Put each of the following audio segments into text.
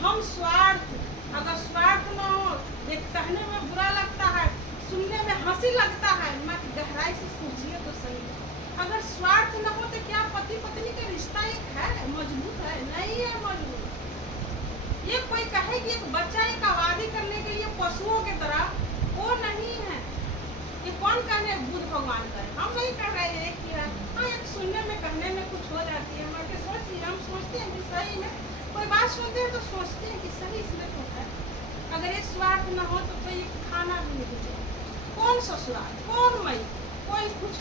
हम स्वार्थ, अगर स्वार्थ न हो, ये कहने में बुरा लगता है, सुनने में हंसी लगता है, मत गहराई से सोचिए तो सही। अगर स्वार्थ न हो तो क्या पति पत्नी का रिश्ता एक है मजबूत है? नहीं है मजबूत। ये कोई कहे कि एक बच्चा एक आबादी करने के लिए पशुओं की तरह, वो नहीं है। ये कौन कहने बुद्ध भगवान का है? हम नहीं कह रहे हैं कि हाँ, एक सुनने में कहने में कुछ हो जाती है, हमारे सोचिए, हम सोचते हैं कि सही है, कोई बात सुनते हैं तो सोचते हैं कि सही इसमें तो है। अगर ये स्वार्थ न हो तो कोई खाना भी नहीं देगा। कौन ससुराल, कौन मई, कोई कुछ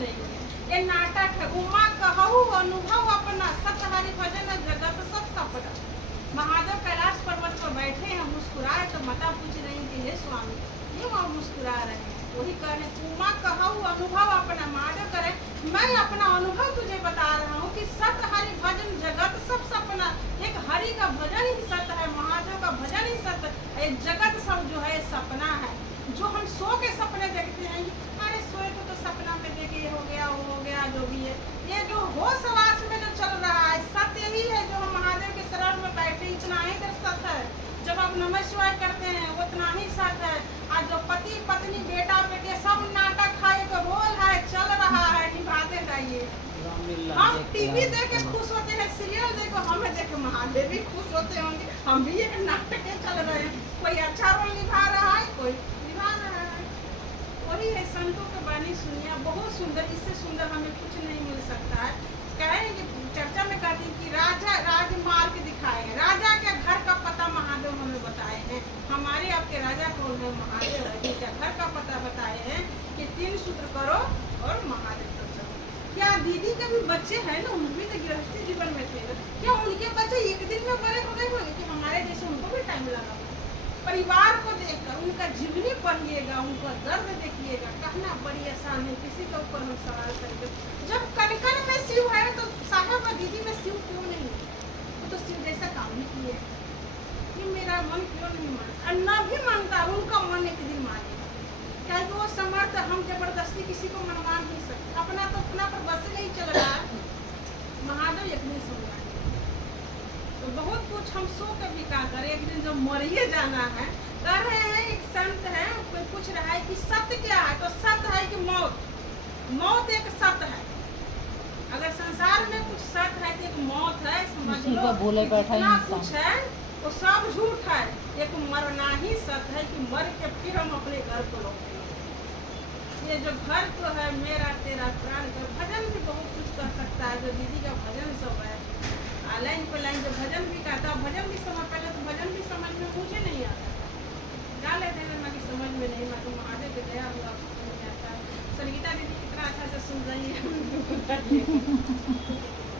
नहीं है। ये नाटक है। उमा कहू अनुभव अपना, सत हरि भजन जगत सब सपना। महादेव कैलाश पर्वत पर बैठे हैं, मुस्कुराए तो माता पूछ रही थी, हे स्वामी क्यों आप मुस्कुरा रहे हैं? वही कह रहे, उमा कहू अनुभव अपना। महादेव कह रहे, मैं अपना अनुभव तुझे बता रहा हूँ कि सत हरि भजन जगत सब सपना। एक हरि का भजन ही सत्य है, महादेव का भजन ही सत्य है, जगत सब जो है सपना है। जो हम सो के सपने देखते हैं, अरे सोए तो सपना में देखे हो गया, वो हो गया, जो भी है, ये जो होश हवास में जो चल रहा है सत्य ही है। जो हम महादेव के शरण में बैठे, इतना ही देर सत्य है। जब आप नमः शिवाय करते हैं उतना ही सत्य है। आज जो पति पत्नी बेटा बेटे सब नाटक है, एक रोल है, चल रहा है, निभाते रहिए। हम टीवी देख के खुश होते हैं, सीरियल देखो, हमें देख के महादेव भी खुश होते होंगे। हम भी एक नाटक चल रहे हैं, कोई अच्छा रोल निभा रहा है, कोई निभा रहा है। वही है, संतों की वाणी सुनिए, बहुत सुंदर, इससे सुंदर हमें कुछ नहीं मिल सकता है। कहेंगे चर्चा में कहती कि राजा राजमार्ग दिखाए हैं, राजा के घर का पता महादेव हमें बताए हैं। हमारे आपके राजा कौन है? महादेव है। जिनका घर का पता बताए हैं कि 3 सूत्र करो और महादेव तक चलो। क्या दीदी के भी बच्चे हैं ना, उनकी तो गृहस्थी जीवन में थे, क्या उनके बच्चे एक दिन में बड़े हो गए होंगे कि हमारे जैसे उनको भी टाइम लगा? परिवार को देखकर उनका जीवनी पढ़िएगा, उनका दर्द देखिएगा। कहना बड़ी आसान है, किसी के ऊपर हम सवाल करेंगे। जब कनकन में शिव है तो साहब दीदी में शिव क्यों नहीं है? वो तो शिव जैसा काम ही किए। कि मेरा मन क्यों नहीं मानता? और न भी मानता, उनका मन एक दिन मानेगा। क्या वो समर्थ, हम जबरदस्ती किसी को मनवा नहीं सकते। अपना तो अपना पर बस नहीं चल रहा है, महादेव एक दिन समझाएंगे। तो बहुत कुछ हम सो के भी क्या करें, एक दिन जब मरिए जाना है। कह रहे हैं एक संत है, कोई पूछ रहा है कि सत्य क्या है? तो सत्य है कि मौत एक सत्य है। अगर संसार में कुछ सत्य है तो एक मौत है, समझ लो। जितना कुछ है वो सब झूठ है, एक मरना ही सत्य है कि मर के फिर हम अपने घर को लौटेंगे। ये जो घर तो है मेरा तेरा प्राण का। भजन भी बहुत कुछ कर सकता है, जो दीदी का भजन सब है, लाइन पे लाइन जो भजन भी गाता, भजन भी समझ, पहले तो भजन भी समझ में मुझे नहीं आता, गा लेते हैं ना कि समझ में नहीं, मैं तो महादेव की दया हुआ नहीं आता। संगीता दीदी कितना अच्छा से सुन रही है।